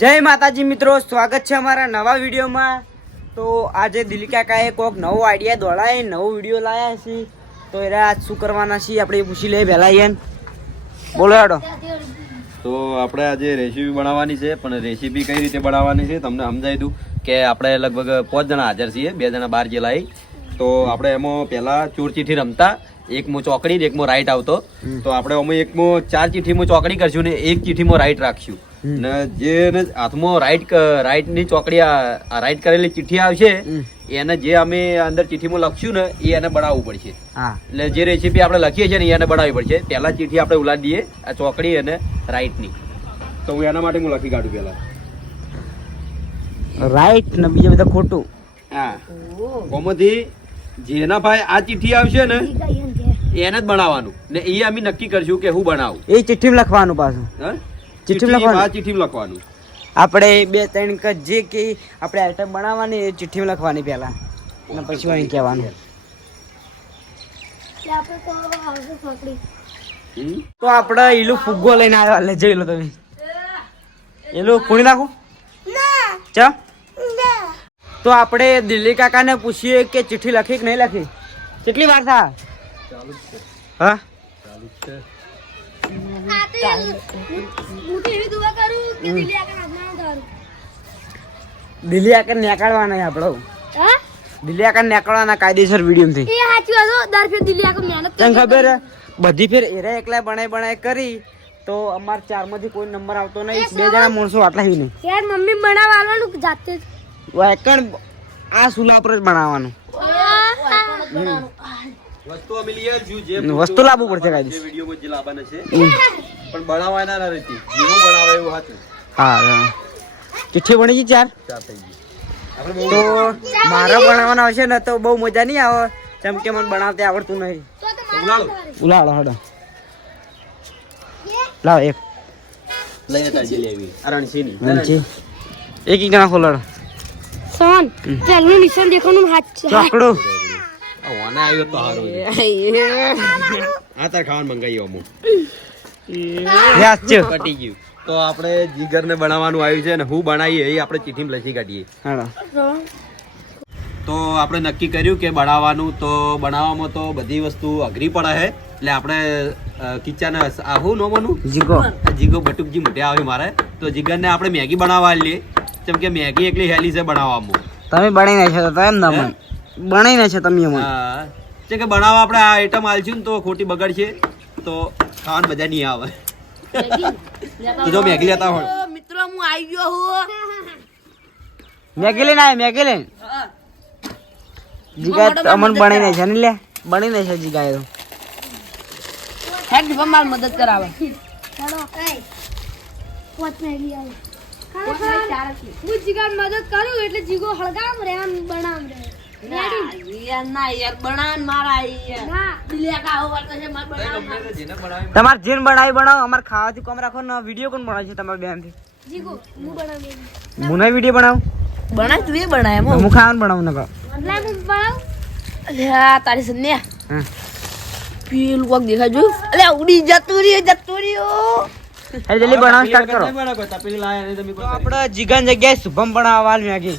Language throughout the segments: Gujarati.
જય માતાજી મિત્રો, સ્વાગત છે અમારા નવા વિડીયોમાં। તો આજે દિલીપ કાકાએ કોઈક નવો આઈડિયા દોડાય, નવો વિડીયો લાયા છે। તો એરા આજ શું કરવાના છે આપણે પૂછી લઈએ પહેલા એને। બોલો હેડો। તો આપણે આજે રેસીપી બનાવવાની છે, પણ રેસીપી કઈ રીતે બનાવવાની છે તમને સમજાવી દઉં કે આપણે લગભગ 5 જણા હાજર છીએ, 2 જણા બહાર ગયેલા આવી। તો આપણે એમાં પહેલા ચોર ચીઠી રમતા, એકમાં ચોકડી ને એકમાં રાઈટ આવતો। તો આપણે અમે એકમાં 4 ચીઠીમાં ચોકડી કરશું ને 1 ચીઠીમાં રાઈટ રાખશું। ને જે હાથમાં રાઈટ ની ચોકડી રાઈટ કરેલી ચીઠી આવશે એને જે અમે અંદર ચીઠીમાં લખશું ને એ એને બનાવવું પડશે। એટલે જે રેસીપી આપણે લખીએ છીએ ને એને બનાવવી પડશે। પહેલા ચીઠી આપણે ઉલાડી દઈએ આ ચોકડી અને રાઈટ ની। તો હું એના માટે હું લખી કાઢું પહેલા રાઈટ ને બીજું બધા ખોટું। હા, કોમથી જેના ભાઈ આ ચીઠી આવશે ને એને જ બનાવવાનું ને એ અમે નક્કી કરશું કે હું બનાવું। એ ચિઠ્ઠીમાં લખવાનું પાછું। ચિઠ્ઠીમાં લખવાનું આપણે 2-3 જે કે આપણે આઈટમ બનાવવાની એ ચિઠ્ઠીમાં લખવાની પહેલા, અને પછી અહીં કહેવાનું। તો આપણે એલું ફુગ્ગો લઈને આવ્યા, લે જઈ લો તમે। એલું ખોણી નાખો ચા। તો આપણે દિલીપ કાકાને પૂછીએ કે ચિઠ્ઠી લખી કે નહીં લખી। કેટલી વાર થા? હા, દિલ્હી આકર નીકળવાના આપણો, દિલ્હી આકર નીકળવાના કાયદેસર વિડીયો થી। તને ખબર બધી ફેર એરા એકલા બનાય કરી તો અમાર 4 માંથી કોઈ નંબર આવતો નહીં। 2 જણા માણસો આટલા હી નહીં યાર, મમ્મી બનાવવાનું જાતે જ વાયકણ આ સુલા પર જ બનાવવાનું। વસ્તુ અમે લઈ આવ્યું જે વસ્તુ લાવવું પડશે કાયદેસર વિડીયોમાં જે લાવવાના છે, પણ બનાવવાના ના રહેતી જેવું બનાવે એવું હતું। હા, ચિઠ્ઠી બની ગઈ 4 થઈ ગઈ। તો મારે બનાવવાના હશે ને તો બહુ મજા નહીં આવે, કેમ કે મને બનાવતે આવડતું નહીં। ઉલાડો હડો, લાવ એક લઈને તાજી લેવી અરણસી ની એક ઈ ગણા ખોલાડો। સોન ચાલનું નિશાન દેખાનું હાથ ચોકડો ઓના આવ્યો તો હારો આ તાર ખાવાનું મંગાઈ અમુ યાદ છે કટી ગયું। તો આપણે જીગરને બનાવવાનું આવ્યું છે ને હું બનાવીએ એ આપણે ચીઠીમાં લખી કાઢીએ। હાલો, તો આપણે નક્કી કર્યું કે બનાવવાનું, તો બનાવવામાં તો બધી વસ્તુ અઘરી પડે છે। એટલે આપણે કિચન આવું નો બનવું જીગો બટુકજી મોટે આવે મારે, તો જીગરને આપણે મેગી બનાવવા લઈએ, કેમ કે મેગી એકલી હેલી છે બનાવવામાં। તમે બનાવી નાખ્યો તો એમ ના મને બનાવી નાખ્યો તમે એમ? હા, છે કે બનાવવા આપણે આ આઈટમ આલશું ને તો ખોટી બગડશે તો ખાવાની મજા નહીં આવે। તો જો મેગી લેતા હોય મિત્રો, હું આવી ગયો હું મેગી લઈને આવ્યો, મેગી લઈને જીગા અમન બનાવી નાખ્યા ને, લે બનાવી નાખ્યા જીગા એ હેડ માર મદદ કરાવે। ચાલો એ પોત મેગી આવે હું જીગા મદદ કરું એટલે જીગો હળગામ રે આમ બનામ રે તમારે જેન બનાવી બનાવો, અમારે ખાવાથી કમ રાખો ને વિડીયો કોણ બનાવે છે તમારા બેન થી? હું નહીં વિડીયો બનાવું, બનાય તું એ બનાય હું ખાવાનું બનાવું ને તારી સન્યા પેલું કોક દેખાય જોયું? અલે ઉડી જતું રહ્યો જલ્દી બનાવવાનું સ્ટાર્ટ કરો। આપણે જીગન જગ્યાએ શુભમ બનાવવા મેગી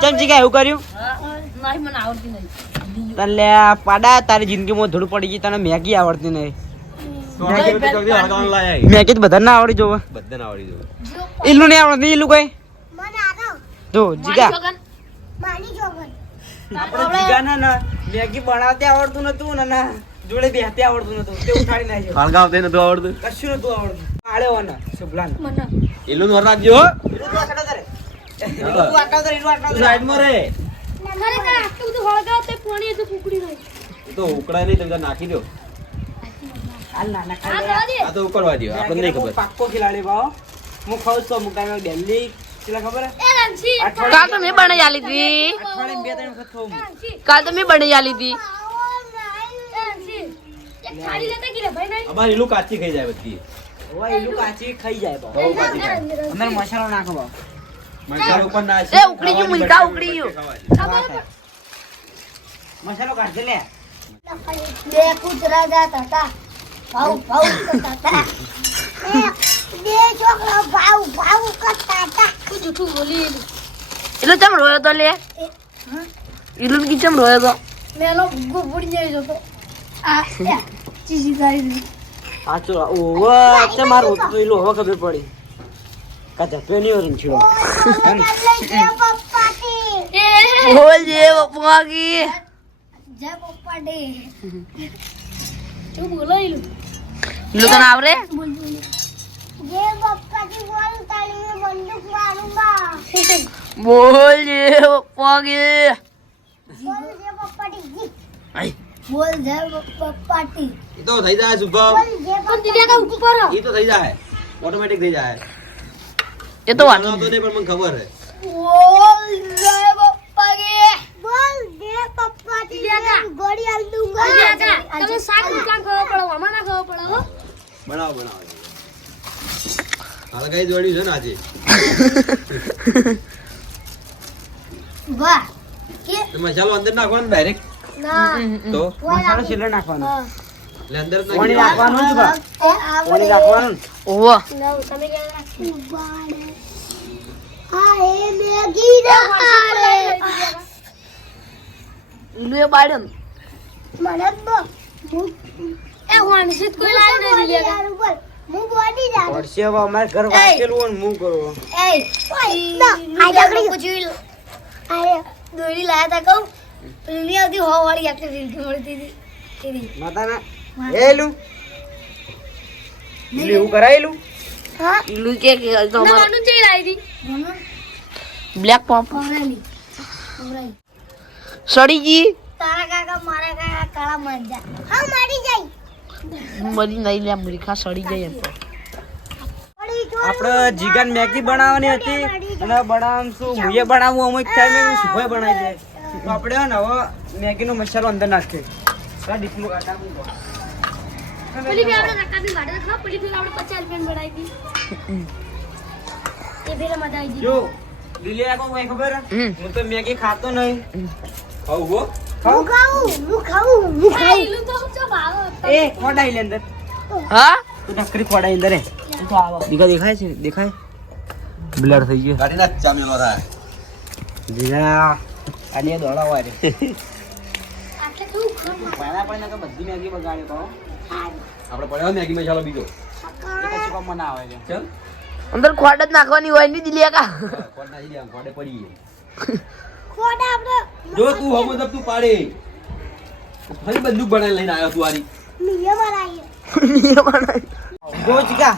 ચમ જીગા એવું કર્યું? નહીં, મને આવડતી નહીં। તને પાડા તારી જિંદગીમાં ધૂળ પડી ગઈ, તને મેગી આવડતી નહીં। મેગી તો બધાને ના આવડી જોવે, બધાને આવડી જવું। ઈલું નહીં આવડતી, ઈલું કઈ જો જીગા આપણે જીગાને ને મેગી બનાવતે આવડતું નતું ને જોડે બેહતે આવડતું નતું, તે ઉઠાડી નાખ્યો। હળગાવતે નતું આવડતું, કશું નતું આવડતું। આળ્યો ને શુભલાન એલું નોર રાખજો હો। સાઈડમાં રે ખરેખર આટલું બધું હળગાવ તે પાણી તો ફૂકડી નહીં તો ઉકળાય નહીં, તમે નાખી દો। હાલ નાના આ ખાઈ જવા દે આ તો ઉકળવા દો, આપણને નહીં ખબર। પાક્કો ખિલાડી ભાવ હું ખાઉં તો મુકામે બેલી કેટલા ખબર એ રણજી કાલ તો મેં બનાવી આલી હતી, અઠવાડિયે 2-3 વખત ખાઉં કાલ તો મેં બનાવી આલી હતી। એક થાળી લેતા ગઈ રે ભાઈ નહીં અમાર એલું કાચી ખાઈ જાય બધી। હવે એલું કાચી ખાઈ જાય ભાવ, બહુ કાચી ખાય। અંદર મસાલો નાખો ભાવ। મરચાં ઉપર નાખી એ ઉકળી ગયું, મુલકા ઉકળી ગયું। મસાલો કાઢ લે। બે કૂતરા જાતા હતા ભાવ કરતા હતા બે છોકરા ભાવ કરતા જૂઠું બોલી એટલે ચમ રોયો તો લે ઈલું કી ચમ રોયો તો મેલો ભૂગો ફૂડી જાય જતો આ ચીજી તારી સાચો ઓવા છે મારું તો ઈલો હવે ખબર પડી કાચા પેની ઓરન છીડો બોલ જે પપ્પા કી જય પપ્પા ડે તું બોલાઈલું ઈલું તને આવરે બોલ બોલ જય પપ્પા કી બોલ તાળી મે બંદૂક માरूंगा બોલ જે પપ્પા કી બોલ જય પપ્પા ડી આઈ બોલ જય પપ્પા ડી એ તો થઈ જાય શુભમ પણ દીદી કા ઉપર એ તો થઈ જાય ઓટોમેટિક થઈ જાય એ તો વાંધો તો નહીં પણ મને ખબર હે બોલ જય પપ્પા કી બોલ જય પપ્પા ડી ગોળી આલ દૂંગા તમે શાક કામ ખાવા પડો અમાર ના ખાવા પડો હો બનાવો હાલ કઈ જોડ્યું છે ને આજે વાહ કે તો મસાલો અંદર નાખવાનો ડાયરેક્ટ ના તો મસાલો છેલ્લે નાખવાનો એટલે અંદર જ પાણી નાખી નાખવાનું જ બા આ પાણી નાખવાનું ઓવા ના તમે કે ઉબાડે આ એ મેગી ના ઈલું એ બાડ્યો ને મને તો એ વાનસીત કોઈ લાવ ન દીયા ઉપર હું બોડી જા વર્ષે હવે અમારે ઘર વાંચેલું હોય ને હું કરો એ આ જગડી પૂછી આરે દોડી લાયા તા કહું પેલી આવતી હો વાળી આટલી રીલ મળતી હતી માતાના એલું એવું કરાયેલું હા ઈલું કે તમારું નાનું ચઈ લાવી દી બ્લેક પોપ કોરાલી સડીજી તારા કાકા મારા કાકા કાળા મંજા હા મારી જાય મરી નહીં લે મૂર્ખા સડી જાય એમ તો આપણે જીગન મેગી બનાવવાની હતી અને બનાવશું મુએ બનાવવું અમુક થાય મેં સુભાઈ બનાવી દે તો આપણે હે ને હવે મેગીનો મસાલો અંદર નાખીએ આ ડીશમાં કાઢા પેલી બી આપણે નકાબી વાડે ખા પેલી બી આપણે 50 રૂપિયા બનાવી દી એ પેલા મજા આવી ગઈ જો લીલી આકો કોઈ ખબર હે? હું તો મેગી ખાતો નહીં ખાવું હો હું ખાઉં એલું તો શું ભાવ એ ખોડાઈ લે અંદર હા તું ઢકરી ખોડાઈ અંદર હે તો આવો દેખાય છે દેખાય બ્લર થઈ ગયો કાઢી નાખ ચામેલો થાય જીગા આને દોડા વારે આટલે કેવું ખમ પાણા પણ નકા બધી મેગી બગાડ્યો તો આપણે પડ્યો મેગી મસાલો બીજો એ કશું કામ ના આવે છે ચલ અંદર ખોડ જ નાખવાની હોય નહીં દિલિયા કા કોણ નાખી દે આમ કોડે પડી ગઈ ખોડા આપણે જો તું હમો તબ તું પાડે ફરી બંદૂક બનાવી લઈને આવ્યો તું આરી મીએ બનાવીએ જો જીગા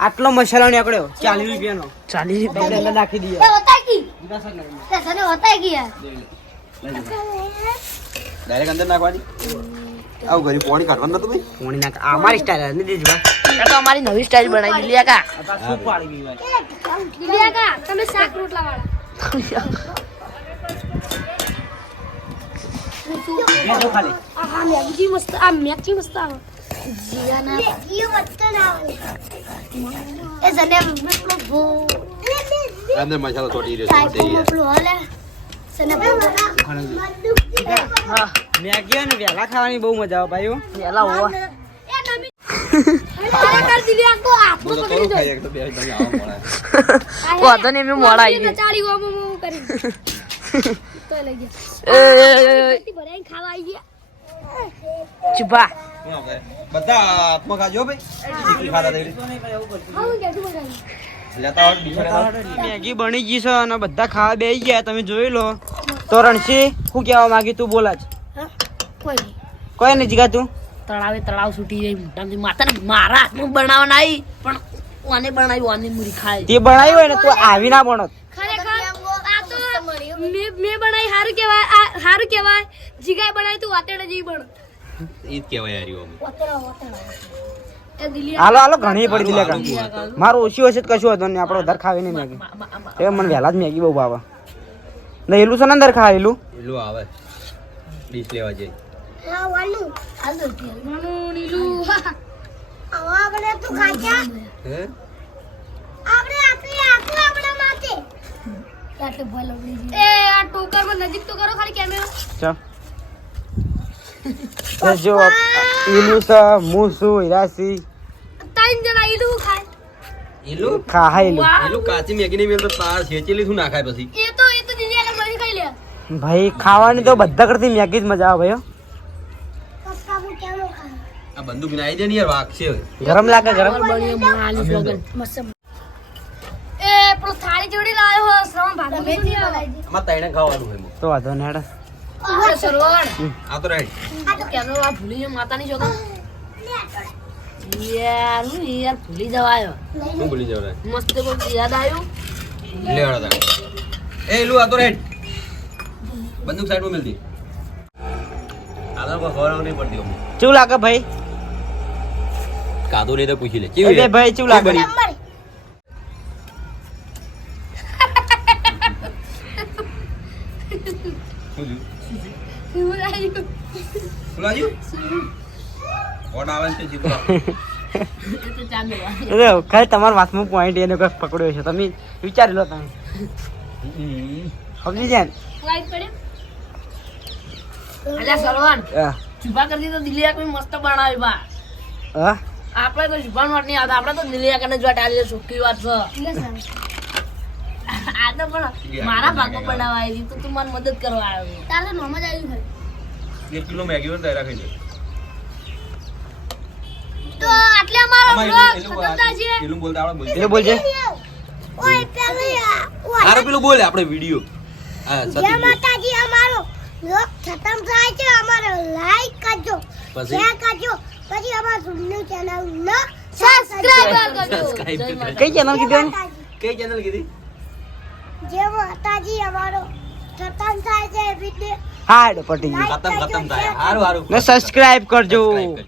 આટલો મસાલો નીકળ્યો 40 રૂપિયાનો 40 રૂપિયા અંદર નાખી દઈએ એ હોતા કી જીગા સર નહીં તે સને હોતા કી યાર ડાયરેક્ટ અંદર નાખવાની આવું કરી પાણી કાઢવાનું નતું ભાઈ પોણી નાખ અમારી સ્ટાઈલ નથી દેજવા એ તો અમારી નવી સ્ટાઈલ બનાવી દિલિયા કા આ સૂપ પાડી ગઈ ભાઈ દીદી કા તમે શાક રોટલા વાળા એ જો ખાલી આ મેગી મસ્ત આ મેગી મસ્ત આવે જીયાના મેગી મસ્ત આવે એ જને મતલો ભો અંદર મસાલો છોડી રહ્યો સાઈકો છે મતલો હાલે સને ભો હા મેગી ને વેલા ખાવાની બહુ મજા આવે ભાઈઓ પેલા ઓવા એ નમી મારા કર દીદી આ તો આપનો તો પકડી દો ખાઈ એક તો બે તમે આવો મળે વાતો ને મેં મોડા આવી ચાલી ગો મો કરી તો લઈ ગયા એ ભરાઈ ખાવા આવી ગયા ચુપા શું આપણે બધા હાથમાં ખાજો ભાઈ ચીકલી ખાતા થઈ હા હું કેટું બગાડી લેતા આવો બીજો લેતા આવો. મેગી બની ગઈ છે અને બધા ખાવા બેસી ગયા તમે જોઈ લો તો રણસી શું કહેવા માંગી તું બોલા જ હા કોઈ નહીં કોઈ નહીં જીગા તું તળાવે તળાવ છૂટી જાય મોટામાંથી માતાને મારા હાથમાં બનાવવા આવી પણ ઓને બનાવી ઓને મૂરી ખાય તે બનાવી હોય ને તું આવી ના બનત ખરેખર આ તો મે બનાવી હારું કહેવાય જીગાય બનાવી તું વાતેડે જેવી બન ઈ જ કહેવાય યાર ઈઓ. વાતેડા એ દિલી હાલો હાલો ઘણી પડી દિલે કા મારું ઓછી હશે તો કશું હતું નહીં આપણે વધારે ખાવી નહીં મેગી એ મને વહેલા જ મેગી બહુ ભાવે ને એલું છે ને અંદર ખાવેલું એટલું આવે ડીશ લેવા જઈએ હા વાલું હાલ દો નાનું નીલું આવા આપણે તું ખાજા હે આપણે માથે આટલે ભલો એ આ ટોકરમાં નજીક તો કરો ખાલી કેમેરો ચાલ જો એલું છે હું છું હિરાસી ત્રણ જણા ઈલું ખાય એલું ખા એલું એલું કાચી મેગી નહીં મેળ તો તાર શેચેલી શું નાખાય પછી એ તો દિલ્હી આગળ મળી ખાઈ લે ભાઈ ખાવાની તો બધા કરતી મેગી જ મજા આવે ભાઈ હો. આ બંદૂક નાઈ દે ને યાર વાગશે ગરમ લાગે ગરમ બની માં આલી વગર એ પેલો થાળી જોડી લાવ્યો હો શ્રમ ભાગો નહીં આવે આમાં તઈને ખાવાનું હોય તો વાંધો નહીં હેડો. સરવણ આ તો રાઈટ કેનો આ ભૂલી ગયો માતાની છોકરા યાર હું યાર ભૂલી જવાયો શું ભૂલી જવાય મસ્ત કોઈ યાદ આવ્યું લે હળો તા એ એલું આ તો રાઈટ બંદૂક સાઈડમાં મિલતી આદર કોઈ ખબર નહીં પડતી અમને કેવું લાગે ભાઈ કાદો નહીં તો પૂછી લે એટલે ભાઈ કેવું લાગે કોણ આવે છે જીતો એ તો ચાંદ એટલે ખાલી તમારા વાતમાં પોઈન્ટ એને કોઈ પકડ્યો છે તમે વિચારી લો તમે સમજી જાય ને? વાઈટ પડ્યો અલ્યા સરવણ હા. છુપા કરતી તો દિલ્હી આકડી મસ્ત બનાવી બા હા આપણે તો છુપાન વાત નહીં આવતા આપણે તો દિલ્હી આકને જો ટાલી સુખી વાત છે આ તો પણ મારા ભાગમાં બનાવવા આવી તો તું મને મદદ કરવા આવ્યો તારે નોમ જ આવ્યું છે 1 કિલો મેગી વર તૈયાર રાખી દે તો આટલે અમારો બ્લોગ ખતમ થાય છે પેલું બોલતા આવડે બોલ એટલે બોલજે ઓય પેલું હારે પેલું બોલે આપણે વિડિયો હા જય સતી માતાજી અમારો બ્લોગ ખતમ થાય છે અમારો લાઈક કરજો પછી? શેર કરજો પછી અમારું સુનનું ચેનલ ને સબસ્ક્રાઇબ કરજો સબસ્ક્રાઇબ કરજો કઈ ચેનલ કીધું એને? કઈ ચેનલ કીધી જય માતાજી અમારો ખતમ થાય છે વિડિયો હા હેડો પટી ગયું. ખતમ થાય હારું હારું ને સબસ્ક્રાઇબ કરજો સબસ્ક્રાઇબ કરજો.